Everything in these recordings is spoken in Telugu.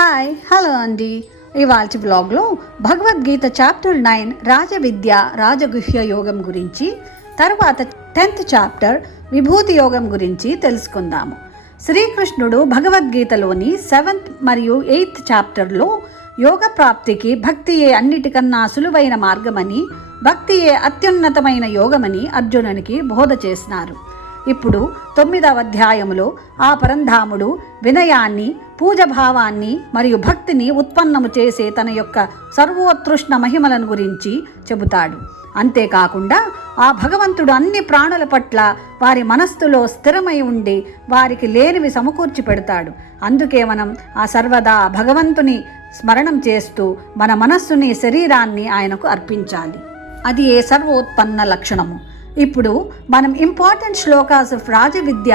హాయ్ హలో అండి ఇవాళ బ్లాగ్లో భగవద్గీత చాప్టర్ నైన్ రాజవిద్య రాజగుహ్య యోగం గురించి తర్వాత టెన్త్ చాప్టర్ విభూతి యోగం గురించి తెలుసుకుందాము. శ్రీకృష్ణుడు భగవద్గీతలోని సెవెంత్ మరియు ఎయిత్ చాప్టర్లో యోగ ప్రాప్తికి భక్తియే అన్నిటికన్నా సులువైన మార్గమని భక్తియే అత్యున్నతమైన యోగమని అర్జునునికి బోధ చేసినారు. ఇప్పుడు తొమ్మిదవ అధ్యాయములో ఆ పరంధాముడు వినయాన్ని పూజ భావాన్ని మరియు భక్తిని ఉత్పన్నము చేసే తన యొక్క సర్వోత్కృష్ణ మహిమలను గురించి చెబుతాడు. అంతేకాకుండా ఆ భగవంతుడు అన్ని ప్రాణుల పట్ల వారి మనస్సులో స్థిరమై ఉండి వారికి లేనివి సమకూర్చి పెడతాడు. అందుకే మనం ఆ సర్వదా భగవంతుని స్మరణం చేస్తూ మన మనస్సుని శరీరాన్ని ఆయనకు అర్పించాలి. అది ఏ సర్వోత్పన్న లక్షణము? ఇప్పుడు మనం ఇంపార్టెంట్ శ్లోకాస్ ఆఫ్ రాజవిద్య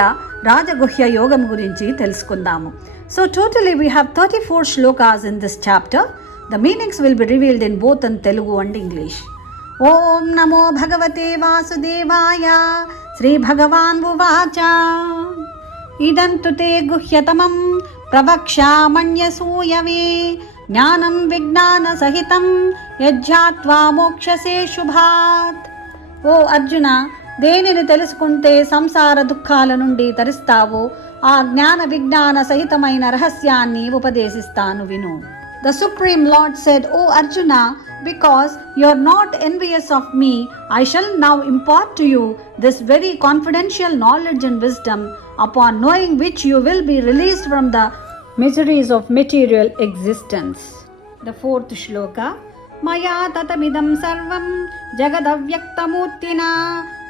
రాజగుహ్య యోగం గురించి తెలుసుకుందాము. So totally we have thirty four shlokas in this chapter the meanings will be revealed in both and Telugu and English Om నమో భగవతే వాసుదేవాయ శ్రీ భగవాన్ ఉవాచ. ఇదంతు తే గుహ్యతమం ప్రవక్ష్యామణ్యసూయవే జ్ఞానం విజ్ఞాన సహితం మోక్షసే శుభాత్. ఓ అర్జున దేనిని తెలుసుకుంటే సంసార దుఃఖాల నుండి తరిస్తావో ఆ జ్ఞాన విజ్ఞాన సహితమైన రహస్యాన్ని ఉపదేశిస్తాను విను the supreme lord said O Arjuna because you are not envious of me I shall now impart to you this very confidential knowledge and wisdom upon knowing which you will be released from the miseries of material existence. The fourth shloka మయా తతమిదం సర్వం జగదవ్యక్తమూర్తినా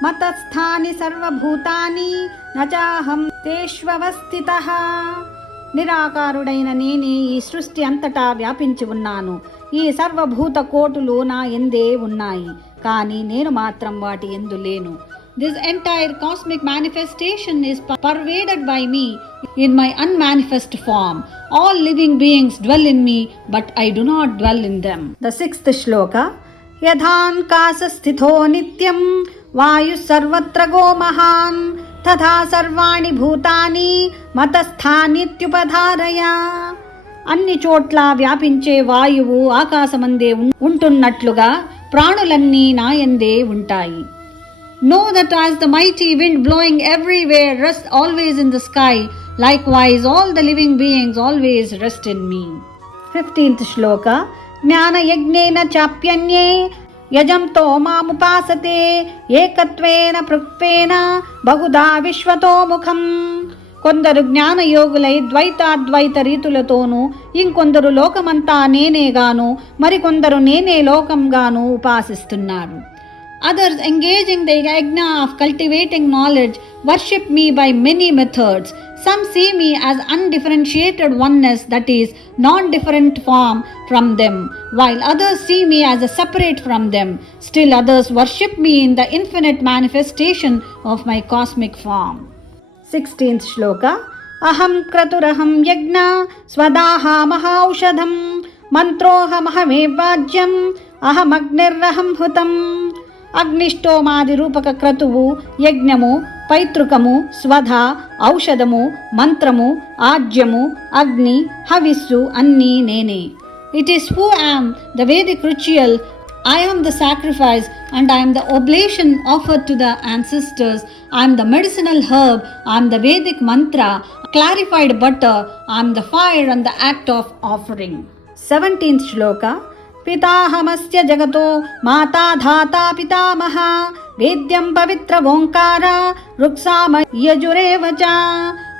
మతస్థాని సర్వభూతాని నచాహం తేష్వస్థిత నిరాకారుడైన నేనే ఈ సృష్టి అంతటా వ్యాపించి ఉన్నాను. ఈ సర్వభూత కోటులు నా ఎందే ఉన్నాయి. కానీ నేను మాత్రం వాటి ఎందు లేను. This entire cosmic manifestation is pervaded by me in my unmanifest form. All living beings dwell in me, but I do not dwell in them. The sixth shloka यथान्काशस्थितो नित्यं वायुः सर्वत्र गो महान् तथा सर्वाणि भूतानि మతస్థానిత్యుపధారయ అన్ని చోట్ల వ్యాపించే వాయువు ఆకాశమందే ఉం- ఉంటున్నట్లుగా ప్రాణులన్నీ నాయందే ఉంటాయి Know that as the mighty wind blowing everywhere rests always in the sky, likewise all the living beings always rest in me. 15th shloka జ్ఞానయజ్ఞేన చాప్యన్యే యజంతో మాముపాసతే ఏకత్వేన పృక్వేన Bahuda విశ్వతో ముఖం కొందరు జ్ఞానయోగులై ద్వైతాద్వైత రీతులతోనూ ఇంకొందరు లోకమంతా నేనేగాను మరికొందరు నేనే లోకంగాను ఉపాసిస్తున్నారు others engaging the yagna of cultivating knowledge worship me by many methods. Some see me as undifferentiated oneness, that is, non different form from them, while others see me as a separate from them. Still, others worship me in the infinite manifestation of my cosmic form. 16th Shloka Aham Kraturaham Yagna Swadaha Mahaushadham Mantrohamahame Vajyam Ahamagniraham Hutam అగ్నిష్టోమాది రూపక క్రతువు యజ్ఞము పైతృకము స్వధ ఔషధము మంత్రము ఆజ్యము అగ్ని హవిస్సు అన్నీ నేనే it is who am the Vedic ritual I am the sacrifice and I am the oblation offered to the ancestors. I am the medicinal herb. I am the Vedic mantra, clarified butter. I am the fire and the act of offering. 17th shloka. పితాహమస్య జగతో మాతా ధాతా పితామహ వేద్యం పవిత్ర ఓంకార రుక్సామ యజురేవ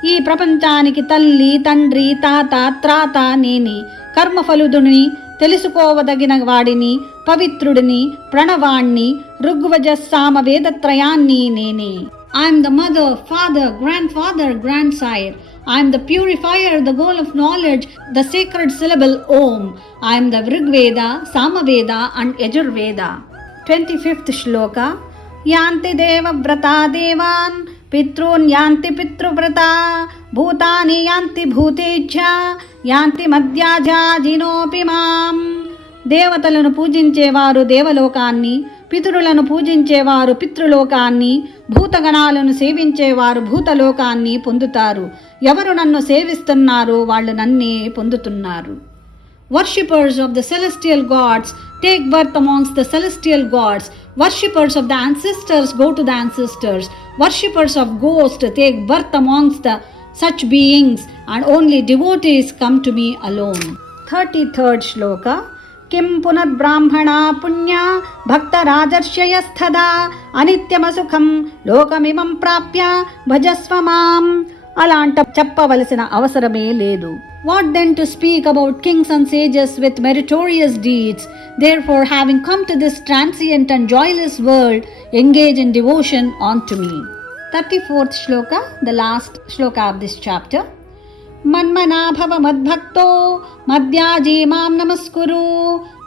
ఈ ప్రపంచానికి తల్లి తండ్రి తాత త్రాత నేనే కర్మఫలుదుని తెలుసుకోవదగిన వాడిని పవిత్రుడిని ప్రణవాణ్ణి ఋగ్వజ సామ వేదత్రయాన్ని నేనే. I'm the mother father grandfather grandsire I'm the purifier the goal of knowledge the secret syllable Om I'm the Rigveda Samaveda and Yajurveda twenty fifth shloka యాంతి దేవవ్రతా దేవాన్ పితॄన్ యాంతి పితృవ్రత భూతాని యాంతి భూతేచ్ఛ యాంతి మధ్యాజాజినోపి మాం దేవతలను పూజించేవారు దేవలోకాన్ని పితరులను పూజించేవారు పితృలోకాన్ని భూతగణాలను సేవించే వారు భూతలోకాన్ని పొందుతారు. ఎవరు నన్ను సేవిస్తున్నారో వాళ్ళు నన్నే పొందుతున్నారు. Worshippers of the celestial gods take birth amongst the celestial gods worshippers of the ancestors go to the ancestors worshippers of ghost take birth amongst the such beings and only devotees come to me alone thirty third shloka కిం పునర్బ్రాహ్మణా పుణ్యా భక్తరాజర్షయస్థదా అనిత్యమసుఖం లోకమిమం ప్రాప్య భజస్వ మాం అలాంట చెప్పవలసిన అవసరమే లేదు। What then to speak about kings and sages with meritorious deeds therefore having come to this transient and joyless world engage in devotion unto me 34th shloka, the last shloka of this chapter. మన్మనాభవ మద్భక్తో మద్యాజీ మాం నమస్కురు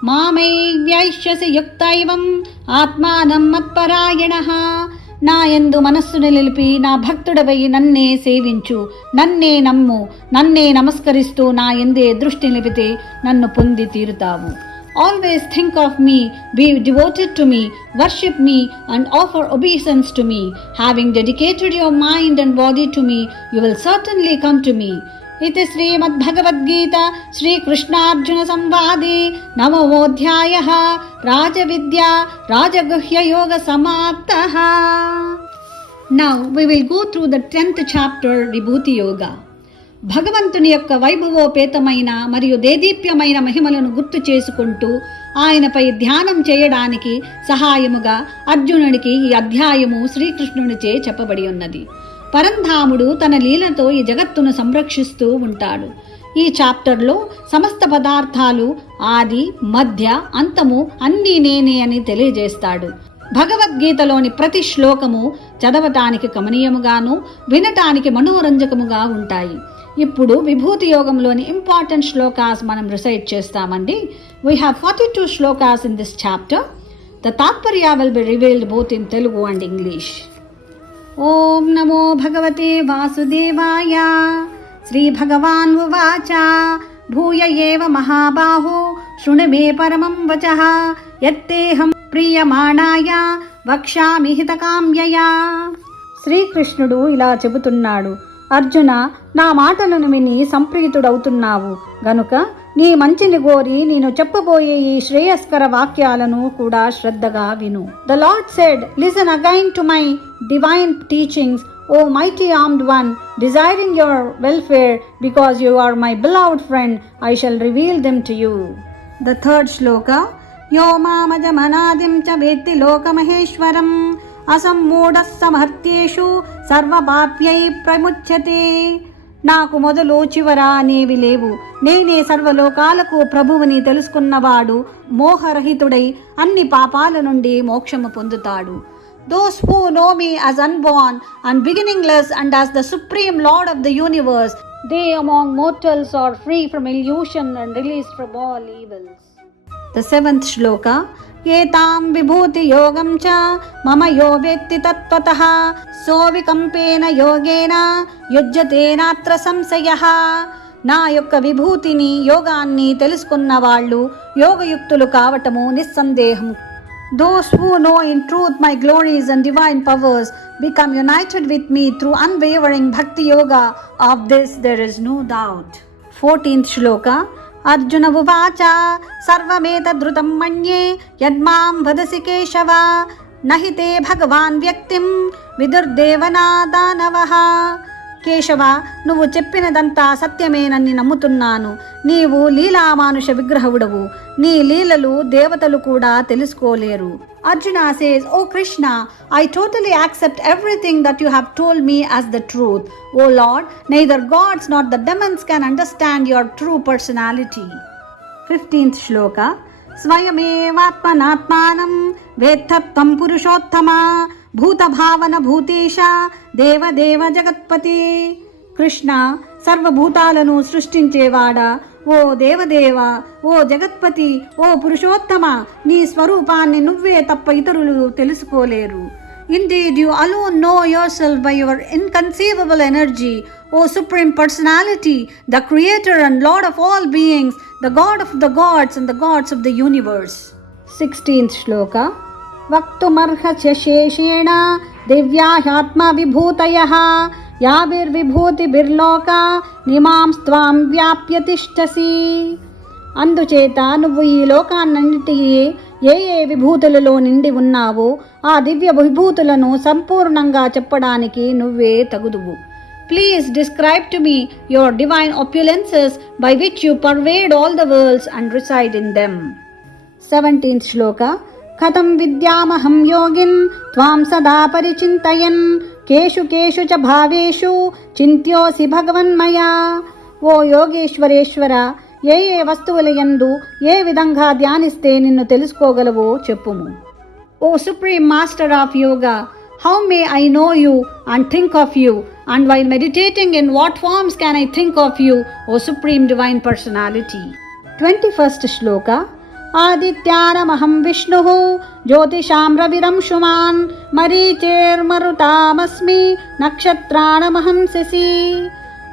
మామై వ్యైష్యసి యుక్తైవం ఆత్మానం మత్పరాయణ నా యందు మనస్సును నిలిపి నా భక్తుడవై నన్నే సేవించు నన్నే నమ్ము నన్నే నమస్కరిస్తూ నా ఎందే దృష్టి నిలిపితే నన్ను పొంది తీరుతావు always think of me be devoted to me worship me and offer obeisance to me having dedicated your mind and body to me you will certainly come to me इति श्रीमद्भगवद्गीता श्रीकृष्णार्जुनसंवादे नवमोऽध्यायः राजविद्या राजगुह्ययोगसमाप्तः Now we will go through the 10th chapter Vibhuti Yoga. భగవంతుని యొక్క వైభవోపేతమైన మరియు దేదీప్యమైన మహిమలను గుర్తు చేసుకుంటూ ఆయనపై ధ్యానం చేయడానికి సహాయముగా అర్జునుడికి ఈ అధ్యాయము శ్రీకృష్ణునిచే చెప్పబడి ఉన్నది పరంధాముడు తన లీలతో ఈ జగత్తును సంరక్షిస్తూ ఉంటాడు. ఈ చాప్టర్లో సమస్త పదార్థాలు ఆది మధ్య అంతము అన్నీ నేనే అని తెలియజేస్తాడు. భగవద్గీతలోని ప్రతి శ్లోకము చదవటానికి కమనీయముగాను వినటానికి మనోరంజకముగా ఉంటాయి. ఇప్పుడు విభూతి యోగంలోని ఇంపార్టెంట్ శ్లోకాస్ మనం రిసైట్ చేస్తామండి. We have forty two shlokas in this chapter the తాత్పర్య will be revealed both in Telugu and English Om నమో భగవతే వాసుదేవాయ. శ్రీభగవాన్ ఉవాచ. భూయ ఏవ మహాబాహో శృణు మే పరమం వచః. యత్తేహం ప్రియమాణాయ వక్ష్యామి హితకామ్యయా. శ్రీకృష్ణుడు ఇలా చెబుతున్నాడు. అర్జున నా మాటలను విని సంప్రీతుడవుతున్నావు. గనుక నీ మంచిని గోరి నేను చెప్పబోయే ఈ శ్రేయస్కర వాక్యాలను కూడా శ్రద్ధగా విను. The lord said listen again to my divine teachings O mighty armed one desiring your welfare because you are my beloved friend I shall reveal them to you the third shloka యో మామజమనాదిం చ వేత్తి లోకమహేశ్వరం అసమ్మూఢ సమహర్త్యేషు సర్వపాప్యై ప్రముచ్యతే నాకు మొదలు చివర అనేవి లేవు. నేనే సర్వలోకాలకు ప్రభువుని తెలుసుకున్నవాడు మోహరహితుడై అన్ని పాపాల నుండి మోక్షము పొందుతాడు. Those who know me as unborn and beginningless and as the supreme lord of the universe they among mortals are free from illusion and release from all evils the seventh shloka ఏతాం విభూతి యోగం చ మమ యో వేత్తి తత్వతః సోవికంపేన యోగేన యుజ్యతేనాత్ర సంశయ నా యొక్క విభూతిని యోగాన్ని తెలుసుకున్న వాళ్ళు యోగయుక్తులు కావటము నిస్సందేహం Those who know in truth my glories and divine powers become united with me through unwavering bhakti yoga. Of this there is no doubt. 14th shloka Arjuna ఉవాచ సర్వమేతద్రుతం మన్యే యద్మాం వదసి కేశవ నహితే భగవాన్ వ్యక్తిం విదుర్దేవనాదానవ. కేశవ నువ్వు చెప్పినదంతా సత్యమేనని నమ్ముతున్నాను. నీవు లీలామానుష విగ్రహవుడవు. నీ లీలలు దేవతలు కూడా తెలుసుకోలేరు. Arjuna says O Krishna I totally accept everything that you have told me as the truth O lord neither gods not the demons can understand your true personality fifteenth shloka స్వయమేవాత్మనాత్మానం వేత్తత్వం పురుషోత్తమ భూతభావన భూతేశ దేవదేవ జగత్పతి కృష్ణ సర్వభూతాలను సృష్టించేవాడా ఓ దేవదేవ ఓ జగత్పతి ఓ పురుషోత్తమ నీ స్వరూపాన్ని నువ్వే తప్ప ఇతరులు తెలుసుకోలేరు Indeed, you alone know yourself by your inconceivable energy, O Supreme Personality, the Creator and Lord of all beings, the God of the gods and the gods of the universe. 16th Shloka वक्तुमर्हस्य शेषेण दिव्याह्यात्मविभूतयः యాభిర్విభూతిభిర్లోక నిమాంస్త్వాం వ్యాప్య తిష్టసి అందుచేత నువ్వు ఈ లోకాన్నింటికి ఏ ఏ విభూతులలో నిండి ఉన్నావో ఆ దివ్య విభూతులను సంపూర్ణంగా చెప్పడానికి నువ్వే తగుదువు. Please describe to me your divine opulences by which you pervade all the worlds and reside in them seventeenth shloka కథం విద్యామహం యోగిన్ త్వాం సదా పరిచింతయన్ కేషు కేషు చ భావేషు చింత్యోసి భగవన్మయా ఓ యోగేశ్వరేశ్వర ఏ ఏ వస్తువుల యందు ఏ విధంగా ధ్యానిస్తే నిన్ను తెలుసుకోగలవో చెప్పుము O supreme master of yoga how may I know you and think of you and while meditating in what forms can I think of you O supreme divine personality twenty first shloka ఆదిత్యానమహం Vishnu జ్యోతిషాం రవిరంశుమాన్ మరీచేర్మరుతామస్మి నక్షత్రాణమహం శశి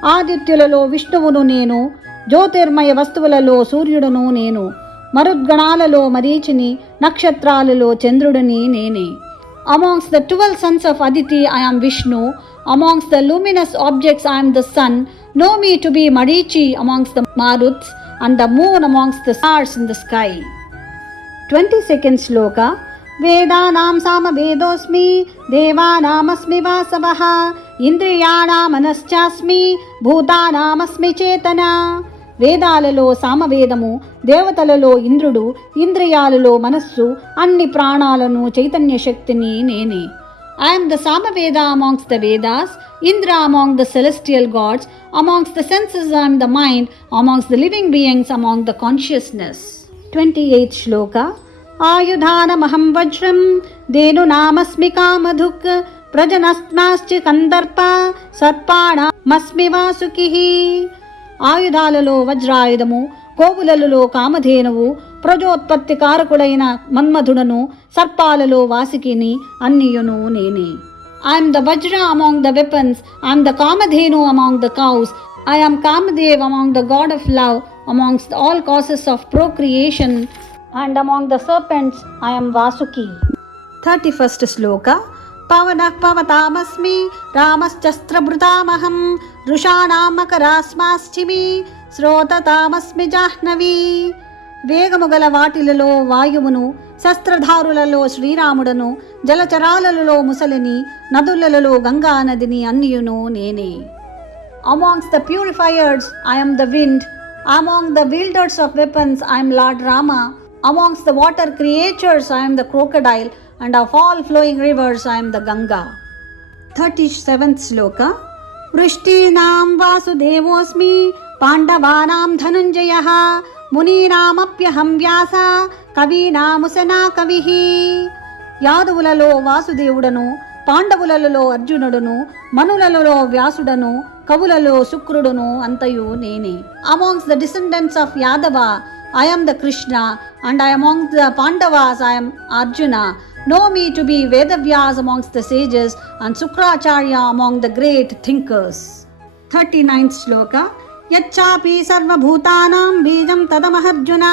ఆదిత్యులలో విష్ణువును నేను జ్యోతిర్మయ వస్తువులలో సూర్యుడును నేను మరుద్గణాలలో మరీచిని నక్షత్రాలలో చంద్రుడిని నేనే. Amongst the twelve suns of Aditi I Vishnu amongst the luminous objects I'm the sun know me to be Marichi amongst the Maruts and the moon amongst the stars in the sky twenty second shloka వేదానాం సామవేదోస్మి దేవానామస్మి వాసవ ఇంద్రియాణామనశ్చాస్మి భూతానామస్మి చేతన వేదాలలో సామవేదము దేవతలలో ఇంద్రుడు ఇంద్రియాలలో మనస్సు అన్ని ప్రాణాలను చైతన్య శక్తిని నేనే I'm the Samaveda amongst the Vedas Indra among the celestial gods amongst the senses and the mind amongst the living beings among the consciousness twenty eighth shloka ఆయుధానమహం వజ్రం దేనునామస్మి కామధుక్ ప్రజనస్నాశ్చి కందర్ప సర్పాణమస్మి వాసుకి ఆయుధాలలో వజ్రాయుధము గోవులలో కామధేనువు ప్రజోత్పత్తి కారకుడైన మన్మధుడను సర్పాలలో వాసికిని అన్నియును నేనే I'm the Vajra among the weapons I'm the Kamadhenu among the cows I am Kamadev among the god of love, amongst all causes of procreation, and among the serpents I am Vasuki. 31st Sloka పవనః పవతామస్మి రామశ్చస్త్రభృతామహం ఋషాణామకరాస్మాశ్చిమి శ్రోతతామస్మి జాహ్నవీ వేగముగల వాటిలలో వాయువును శస్త్రధారులలో శ్రీరాముడను జలచరాలలో ముసలిని నదులలో గంగా నదిని అన్యును నేనే. Amongst the purifiers I'm the wind among the builders of weapons I'm lord Rama amongst the water creatures I'm the crocodile and of all flowing rivers I'm the Ganga thirty seventh shloka వృష్టీనాం వాసుదేవోస్మి పాండవానాం ధనుంజయ మునీనామప్యహం వ్యాస కవీనాముసనా కవి యాదవులలో వాసుదేవుడను పాండవులలో అర్జునుడును మనులలో వ్యాసుడను కవులలో శుక్రుడును అంతయు నేనే. Amongst the descendants of Yadava I'm the Krishna and I amongst the Pandavas I'm Arjuna know me to be Vedavyas amongst the sages and Shukracharya among the great thinkers thirty ninth shloka యచ్చాపి సర్వభూతానాం బీజం తదమహర్జున.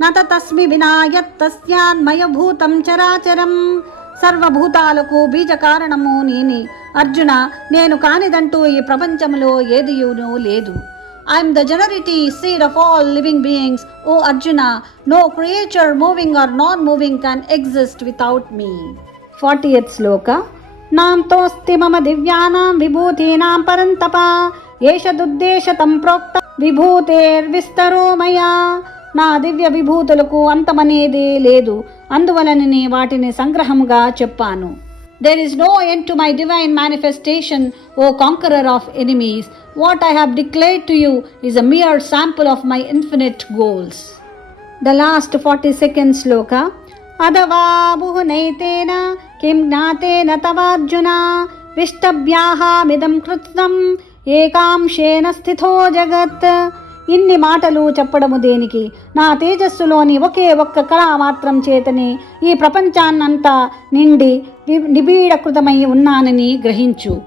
నత తస్మి వినా యత్తస్యాన్మయభూతం చరాచరం. సర్వభూతాలకు బీజ కారణము నేనే. అర్జున నేను కానిదంటూ ఈ ప్రపంచంలో ఏదియును లేదు. I'm the generating seed of all living beings. O Arjuna no creature moving or non moving can exist without me. Forty eighth shloka. నాంతోస్తి మమ దివ్యానాం విభూతీనాం పరంతపా. ఏషదుద్దేశతం ప్రోక్త విభూతేర్విస్తరో మయా. నా దివ్య విభూతులకు అంతమనేది లేదు. అందువలననే వాటిని సంగ్రహముగా చెప్పాను. There is no end to my divine manifestation O conqueror of enemies what I have declared to you is a mere sample of my infinite goals the last forty second shloka అథవా బుహునైతేన కిం జ్ఞాతేన తవార్జున విష్టభ్యాహామిదం కృత్వం ఏకాంశేన స్థితో జగత్. ఇన్ని మాటలు చెప్పడము దేనికి? నా తేజస్సులోని ఒకే ఒక్క కళా మాత్రం చేతనే ఈ ప్రపంచాన్నంతా నిండి నిబీడకృతమై ఉన్నానని గ్రహించు.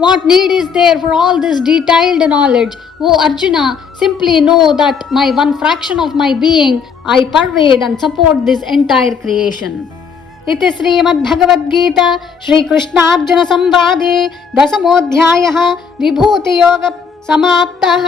What need is there for all this detailed knowledge O Arjuna simply know that my one fraction of my being I pervade and support this entire creation इति श्रीमद्भगवद्गीता श्रीकृष्णार्जुनसंवादे दशमोऽध्यायः विभूतियोगः समाप्तः